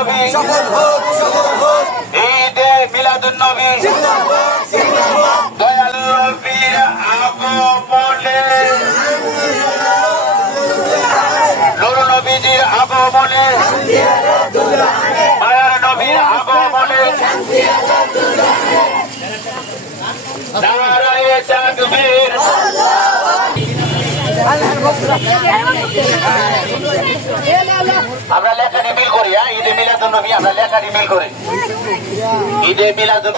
নবী ঈদে মিলাদুন নবী দয়াল নবীর আগমনে নূর নবীজির আগমনে মায়ার নবীর আগমনে নারায়ে তাকবীর আমরা লেখাটি মিল করি। ঈদে মিলাদুন নবী আমরা লেখাটি মিল করি। ঈদে মিলাদুন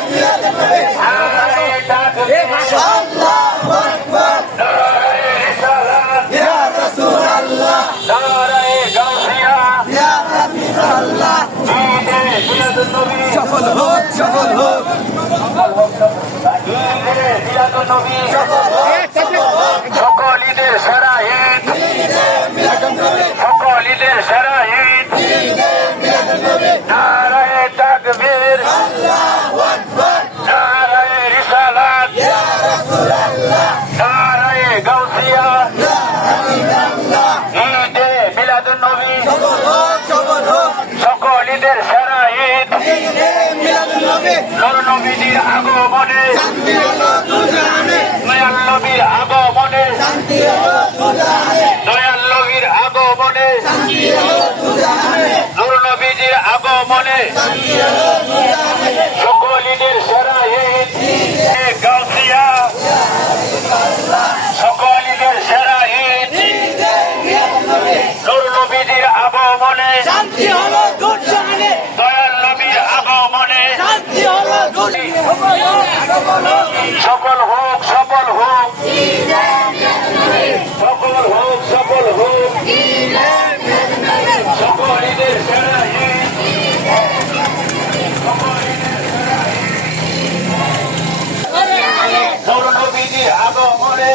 নারায়ে তাকবীর আল্লাহু আকবার নারায়ে রিসালাত ইয়া রাসূলুল্লাহ নারায়ে গাউসিয়া ইয়া হাবিবাল্লাহ ঈদে মিলাদুন নবী সফল হোক ঈদে মিলাদুন নবী সকল ঈদের সেরা ঈদ সকল ঈদের সেরা ঈদ নারায়ে তাকবীর আল্লাহু আকবার নারায়ে রিসালাত ইয়া রাসূলুল্লাহ নারায়ে গাউসিয়া ইয়া হাবিবাল্লাহ ঈদে মিলাদুন নবী সকল ঈদের সেরা ঈদ নূর নবীজির আগমনে দয়াল নবীর আগমনে দয়াল নবীর আগমনে নূর নবীজির আগমনে সকল ঈদের সেরা ঈদ গাউসিয়া সকল ঈদের সেরা ঈদ নূর নবীজির আগমনে দয়াল নবীর আগমনে সফল হোক সফল হোক সফল হোক সফল হোক সকল ঈদের সেরা ঈদ নূর নবীজির আগমনে